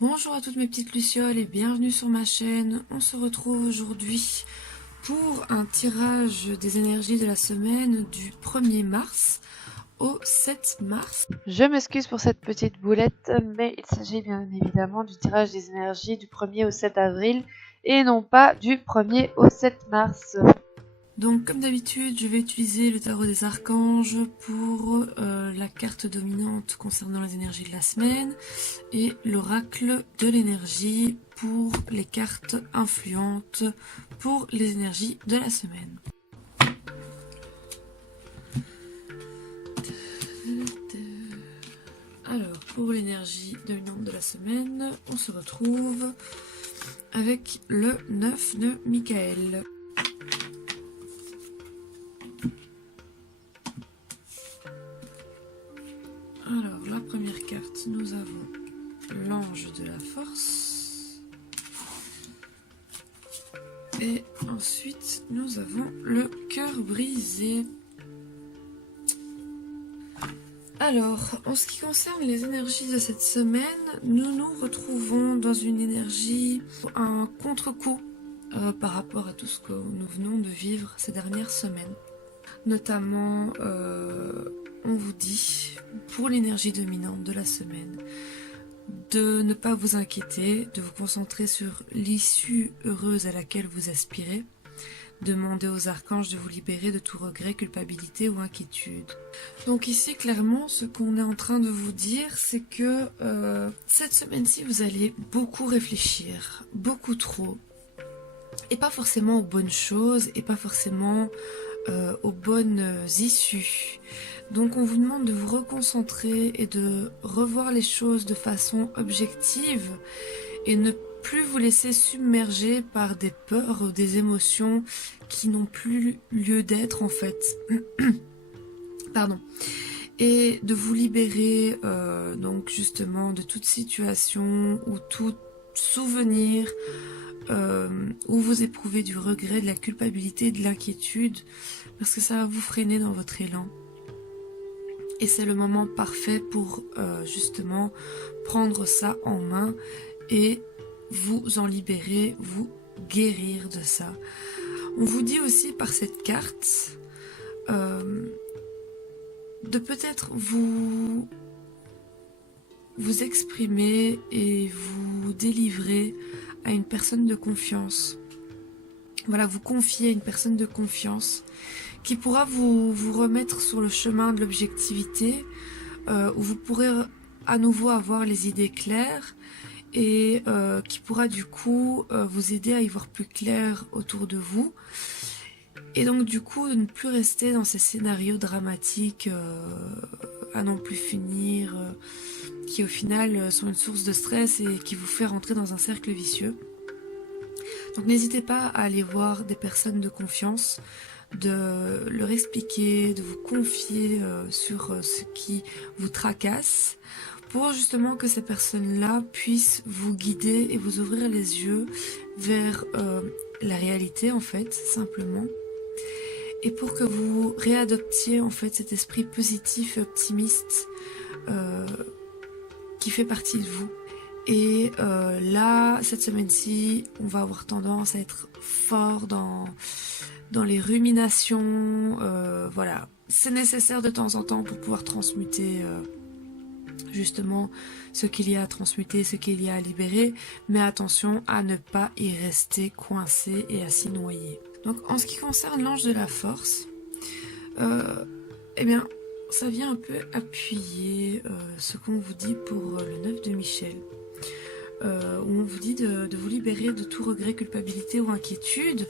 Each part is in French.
Bonjour à toutes mes petites lucioles et bienvenue sur ma chaîne. On se retrouve aujourd'hui pour un tirage des énergies de la semaine du 1er mars au 7 mars. Je m'excuse pour cette petite boulette, mais il s'agit bien évidemment du tirage des énergies du 1er au 7 avril et non pas du 1er au 7 mars. Donc comme d'habitude, je vais utiliser le tarot des archanges pour la carte dominante concernant les énergies de la semaine et l'oracle de l'énergie pour les cartes influentes pour les énergies de la semaine. Alors, pour l'énergie dominante de la semaine, on se retrouve avec le 9 de Michael. Alors, la première carte, nous avons l'ange de la force. Et ensuite, nous avons le cœur brisé. Alors, en ce qui concerne les énergies de cette semaine, nous nous retrouvons dans une énergie, un contre-coup par rapport à tout ce que nous venons de vivre ces dernières semaines. Notamment, on vous dit, pour l'énergie dominante de la semaine, de ne pas vous inquiéter, de vous concentrer sur l'issue heureuse à laquelle vous aspirez. Demandez aux archanges de vous libérer de tout regret, culpabilité ou inquiétude. Donc ici, clairement, ce qu'on est en train de vous dire, c'est que cette semaine-ci, vous allez beaucoup réfléchir, beaucoup trop, et pas forcément aux bonnes choses, et pas forcément aux bonnes issues. Donc on vous demande de vous reconcentrer et de revoir les choses de façon objective, et ne plus vous laisser submerger par des peurs ou des émotions qui n'ont plus lieu d'être en fait. Pardon. Et de vous libérer donc justement de toute situation ou tout souvenir où vous éprouvez du regret, de la culpabilité, de l'inquiétude, parce que ça va vous freiner dans votre élan. Et c'est le moment parfait pour justement prendre ça en main et vous en libérer, vous guérir de ça. On vous dit aussi par cette carte de peut-être vous exprimer et vous délivrer à une personne de confiance. Voilà, vous confier à une personne de confiance qui pourra vous remettre sur le chemin de l'objectivité, où vous pourrez à nouveau avoir les idées claires, et qui pourra du coup vous aider à y voir plus clair autour de vous, et donc du coup de ne plus rester dans ces scénarios dramatiques à non plus finir, qui au final sont une source de stress et qui vous fait rentrer dans un cercle vicieux. Donc n'hésitez pas à aller voir des personnes de confiance, de leur expliquer, de vous confier sur ce qui vous tracasse, pour justement que ces personnes-là puissent vous guider et vous ouvrir les yeux vers la réalité en fait, simplement. Et pour que vous réadoptiez en fait cet esprit positif et optimiste qui fait partie de vous. Et là, cette semaine-ci, on va avoir tendance à être fort dans les ruminations. Voilà, c'est nécessaire de temps en temps pour pouvoir transmuter justement ce qu'il y a à transmuter, ce qu'il y a à libérer, mais attention à ne pas y rester coincé et à s'y noyer. Donc en ce qui concerne l'ange de la force, eh bien ça vient un peu appuyer ce qu'on vous dit pour le 9 de Michel, où on vous dit de vous libérer de tout regret, culpabilité ou inquiétude,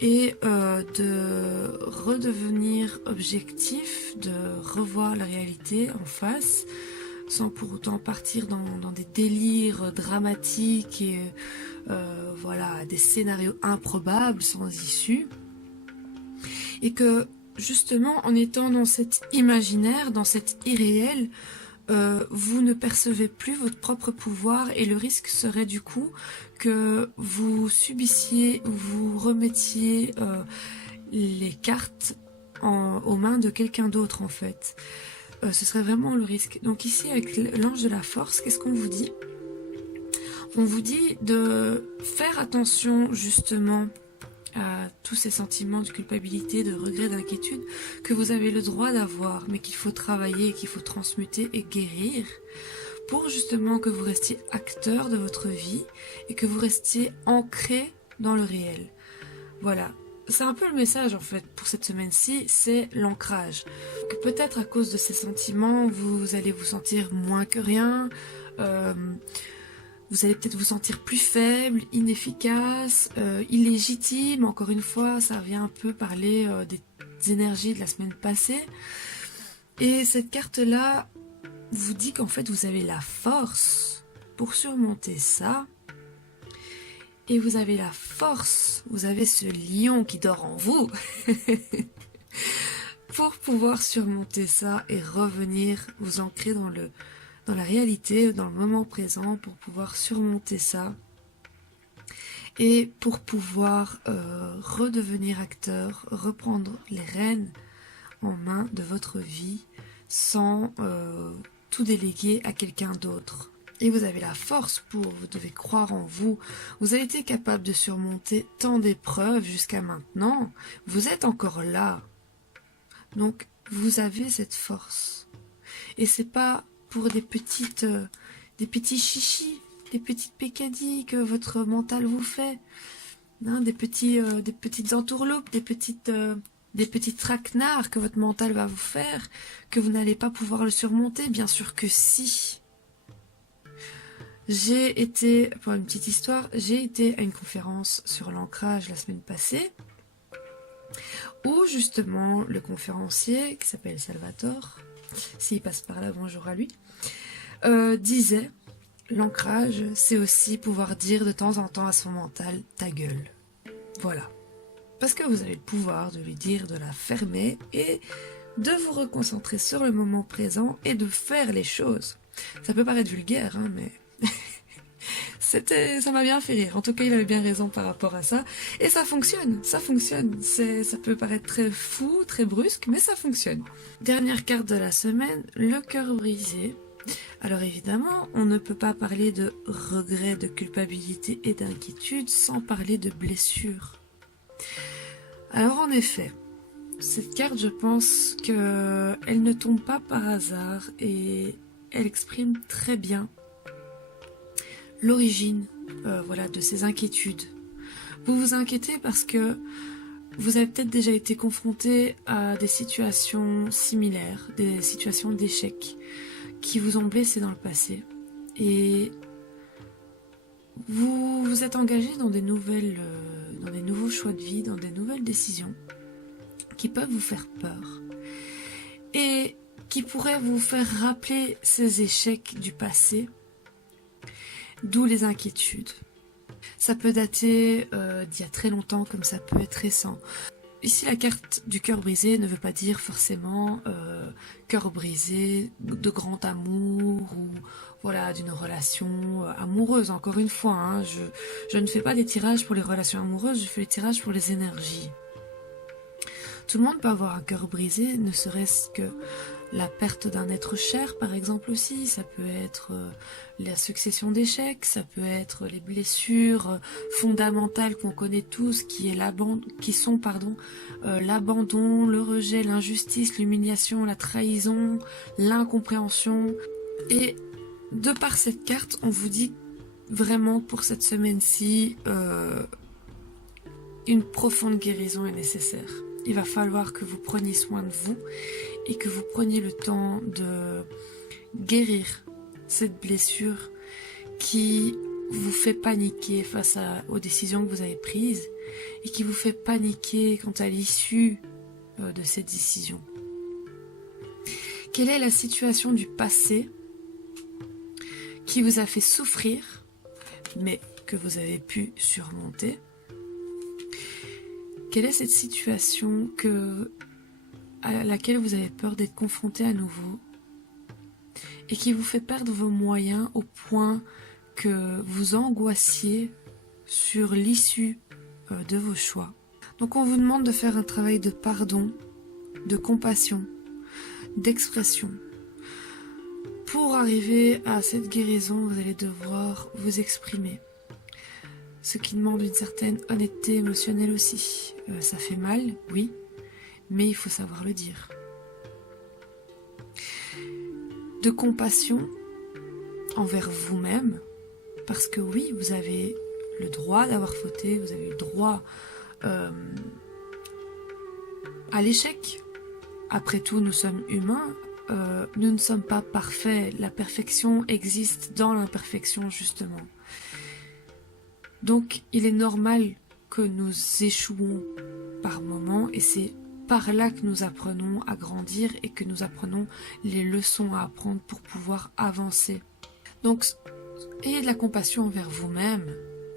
et de redevenir objectif, de revoir la réalité en face, sans pour autant partir dans des délires dramatiques et voilà, des scénarios improbables sans issue. Et que justement, en étant dans cet imaginaire, dans cet irréel, vous ne percevez plus votre propre pouvoir, et le risque serait du coup que vous subissiez ou vous remettiez les cartes aux mains de quelqu'un d'autre en fait. Ce serait vraiment le risque. Donc ici avec l'ange de la force, qu'est-ce qu'on vous dit? On vous dit de faire attention justement à tous ces sentiments de culpabilité, de regret, d'inquiétude que vous avez le droit d'avoir, mais qu'il faut travailler, qu'il faut transmuter et guérir pour justement que vous restiez acteur de votre vie et que vous restiez ancré dans le réel. Voilà. C'est un peu le message en fait pour cette semaine-ci, c'est l'ancrage. Que peut-être à cause de ces sentiments, vous allez vous sentir moins que rien, vous allez peut-être vous sentir plus faible, inefficace, illégitime. Encore une fois, ça vient un peu parler des énergies de la semaine passée. Et cette carte-là vous dit qu'en fait vous avez la force pour surmonter ça. Et vous avez la force, vous avez ce lion qui dort en vous pour pouvoir surmonter ça et revenir vous ancrer dans la réalité, dans le moment présent, pour pouvoir surmonter ça et pour pouvoir redevenir acteur, reprendre les rênes en main de votre vie sans tout déléguer à quelqu'un d'autre. Et vous avez la force vous devez croire en vous. Vous avez été capable de surmonter tant d'épreuves jusqu'à maintenant. Vous êtes encore là. Donc, vous avez cette force. Et c'est pas pour des petits chichis, des petites pécadilles que votre mental vous fait. Hein, des petites entourloupes, des petites traquenards que votre mental va vous faire, que vous n'allez pas pouvoir le surmonter. Bien sûr que si. Pour une petite histoire, j'ai été à une conférence sur l'ancrage la semaine passée, où justement le conférencier, qui s'appelle Salvatore, s'il passe par là, bonjour à lui, disait, l'ancrage, c'est aussi pouvoir dire de temps en temps à son mental, ta gueule. Voilà. Parce que vous avez le pouvoir de lui dire, de la fermer et de vous reconcentrer sur le moment présent et de faire les choses. Ça peut paraître vulgaire, hein, mais... ça m'a bien fait rire. En tout cas, il avait bien raison par rapport à ça. Et ça fonctionne, ça fonctionne. Ça peut paraître très fou, très brusque, mais ça fonctionne. Dernière carte de la semaine, le cœur brisé. Alors évidemment, on ne peut pas parler de regret, de culpabilité et d'inquiétude sans parler de blessure. Alors en effet, cette carte, je pense qu'elle ne tombe pas par hasard et elle exprime très bien l'origine de ces inquiétudes. Vous vous inquiétez parce que vous avez peut-être déjà été confronté à des situations similaires, des situations d'échec qui vous ont blessé dans le passé. Et vous vous êtes engagé dans des nouveaux choix de vie, dans des nouvelles décisions qui peuvent vous faire peur et qui pourraient vous faire rappeler ces échecs du passé. D'où les inquiétudes. Ça peut dater d'il y a très longtemps comme ça peut être récent. Ici, la carte du cœur brisé ne veut pas dire forcément cœur brisé de grand amour ou voilà d'une relation amoureuse. Encore une fois, hein, je ne fais pas des tirages pour les relations amoureuses, je fais les tirages pour les énergies. Tout le monde peut avoir un cœur brisé, ne serait-ce que la perte d'un être cher, par exemple aussi. Ça peut être la succession d'échecs, ça peut être les blessures fondamentales qu'on connaît tous, qui sont l'abandon, le rejet, l'injustice, l'humiliation, la trahison, l'incompréhension. Et de par cette carte, on vous dit vraiment pour cette semaine-ci, une profonde guérison est nécessaire. Il va falloir que vous preniez soin de vous et que vous preniez le temps de guérir cette blessure qui vous fait paniquer face aux décisions que vous avez prises et qui vous fait paniquer quant à l'issue de ces décisions. Quelle est la situation du passé qui vous a fait souffrir, mais que vous avez pu surmonter? Quelle est cette situation à laquelle vous avez peur d'être confronté à nouveau et qui vous fait perdre vos moyens au point que vous angoissiez sur l'issue de vos choix? Donc on vous demande de faire un travail de pardon, de compassion, d'expression pour arriver à cette guérison, vous allez devoir vous exprimer. Ce qui demande une certaine honnêteté émotionnelle aussi. Ça fait mal, oui, mais il faut savoir le dire. De compassion envers vous-même, parce que oui, vous avez le droit d'avoir fauté, vous avez le droit à l'échec. Après tout, nous sommes humains, nous ne sommes pas parfaits, la perfection existe dans l'imperfection justement. Donc il est normal que nous échouons par moments et c'est par là que nous apprenons à grandir et que nous apprenons les leçons à apprendre pour pouvoir avancer. Donc ayez de la compassion envers vous-même,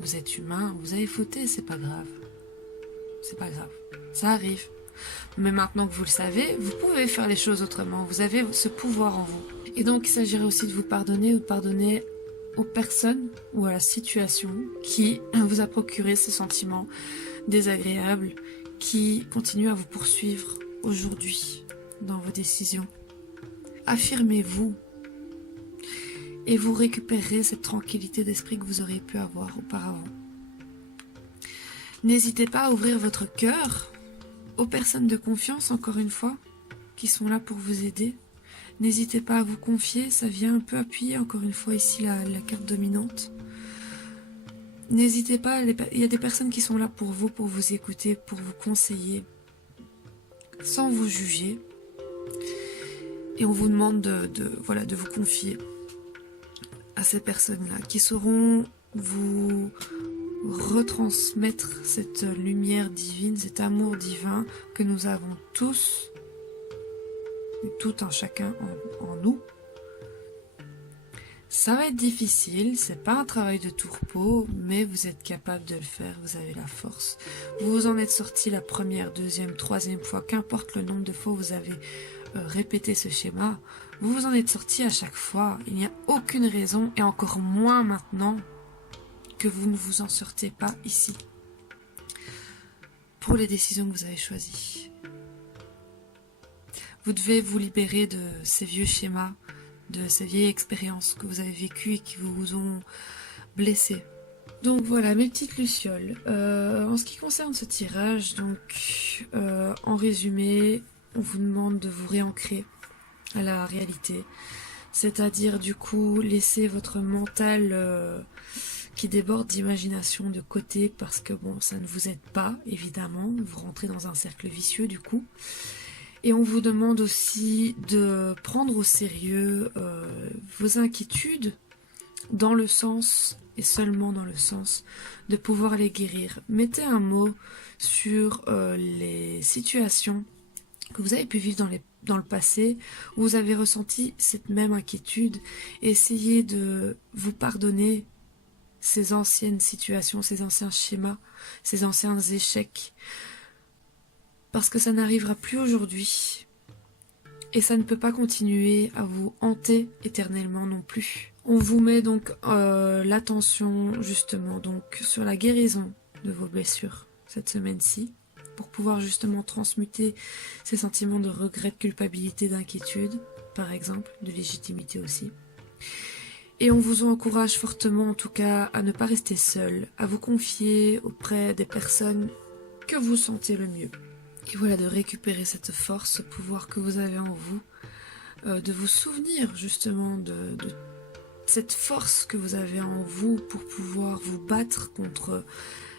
vous êtes humain, vous avez fauté, c'est pas grave. C'est pas grave, ça arrive. Mais maintenant que vous le savez, vous pouvez faire les choses autrement, vous avez ce pouvoir en vous. Et donc il s'agirait aussi de vous pardonner ou de pardonner aux personnes ou à la situation qui vous a procuré ces sentiments désagréables qui continuent à vous poursuivre aujourd'hui dans vos décisions. Affirmez-vous et vous récupérez cette tranquillité d'esprit que vous auriez pu avoir auparavant. N'hésitez pas à ouvrir votre cœur aux personnes de confiance, encore une fois, qui sont là pour vous aider. N'hésitez pas à vous confier, ça vient un peu appuyer, encore une fois, ici la carte dominante. N'hésitez pas, il y a des personnes qui sont là pour vous écouter, pour vous conseiller, sans vous juger. Et on vous demande de vous confier à ces personnes-là, qui sauront vous retransmettre cette lumière divine, cet amour divin que nous avons tous, tout un chacun en nous. Ça va être difficile, c'est pas un travail de tout repos, mais vous êtes capable de le faire, vous avez la force. Vous vous en êtes sorti la première, deuxième, troisième fois, qu'importe le nombre de fois où vous avez répété ce schéma, vous vous en êtes sorti à chaque fois. Il n'y a aucune raison, et encore moins maintenant, que vous ne vous en sortez pas ici, pour les décisions que vous avez choisies. Vous devez vous libérer de ces vieux schémas, de ces vieilles expériences que vous avez vécues et qui vous ont blessé. Donc voilà mes petites lucioles. En ce qui concerne ce tirage, donc en résumé, on vous demande de vous réancrer à la réalité, c'est-à-dire du coup laisser votre mental qui déborde d'imagination de côté parce que bon, ça ne vous aide pas évidemment, vous rentrez dans un cercle vicieux du coup. Et on vous demande aussi de prendre au sérieux vos inquiétudes dans le sens, et seulement dans le sens, de pouvoir les guérir. Mettez un mot sur les situations que vous avez pu vivre dans le passé, où vous avez ressenti cette même inquiétude, et essayez de vous pardonner ces anciennes situations, ces anciens schémas, ces anciens échecs. Parce que ça n'arrivera plus aujourd'hui. Et ça ne peut pas continuer à vous hanter éternellement non plus. On vous met donc l'attention justement donc sur la guérison de vos blessures cette semaine-ci, pour pouvoir justement transmuter ces sentiments de regret, de culpabilité, d'inquiétude, par exemple, de légitimité aussi. Et on vous encourage fortement en tout cas à ne pas rester seul, à vous confier auprès des personnes que vous sentez le mieux. Et voilà, de récupérer cette force, ce pouvoir que vous avez en vous, de vous souvenir justement de cette force que vous avez en vous pour pouvoir vous battre contre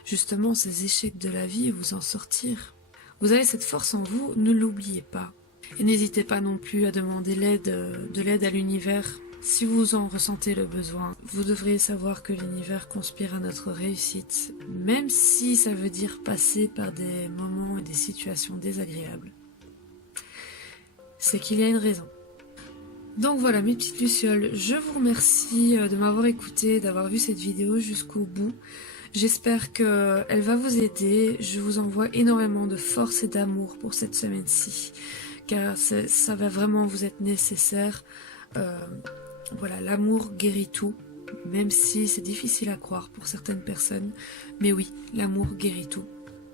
justement ces échecs de la vie et vous en sortir. Vous avez cette force en vous, ne l'oubliez pas. Et n'hésitez pas non plus à demander de l'aide à l'univers. Si vous en ressentez le besoin, vous devriez savoir que l'univers conspire à notre réussite, même si ça veut dire passer par des moments et des situations désagréables. C'est qu'il y a une raison. Donc voilà mes petites lucioles, je vous remercie de m'avoir écouté, d'avoir vu cette vidéo jusqu'au bout. J'espère qu'elle va vous aider. Je vous envoie énormément de force et d'amour pour cette semaine-ci, car ça va vraiment vous être nécessaire. Voilà, l'amour guérit tout, même si c'est difficile à croire pour certaines personnes. Mais oui, l'amour guérit tout.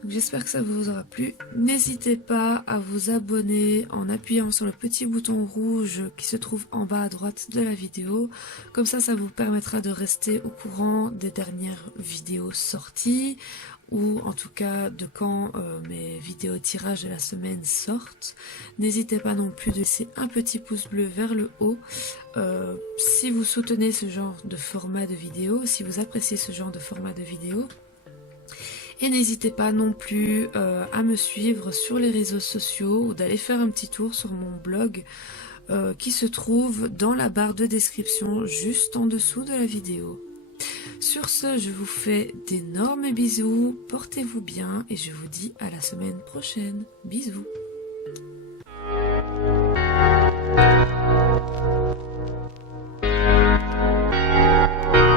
J'espère que ça vous aura plu. N'hésitez pas à vous abonner en appuyant sur le petit bouton rouge qui se trouve en bas à droite de la vidéo. Comme ça vous permettra de rester au courant des dernières vidéos sorties, ou en tout cas de quand mes vidéos tirages de la semaine sortent. N'hésitez pas non plus de laisser un petit pouce bleu vers le haut si vous soutenez ce genre de format de vidéo, si vous appréciez ce genre de format de vidéo. Et n'hésitez pas non plus à me suivre sur les réseaux sociaux ou d'aller faire un petit tour sur mon blog qui se trouve dans la barre de description juste en dessous de la vidéo. Sur ce, je vous fais d'énormes bisous, portez-vous bien et je vous dis à la semaine prochaine. Bisous.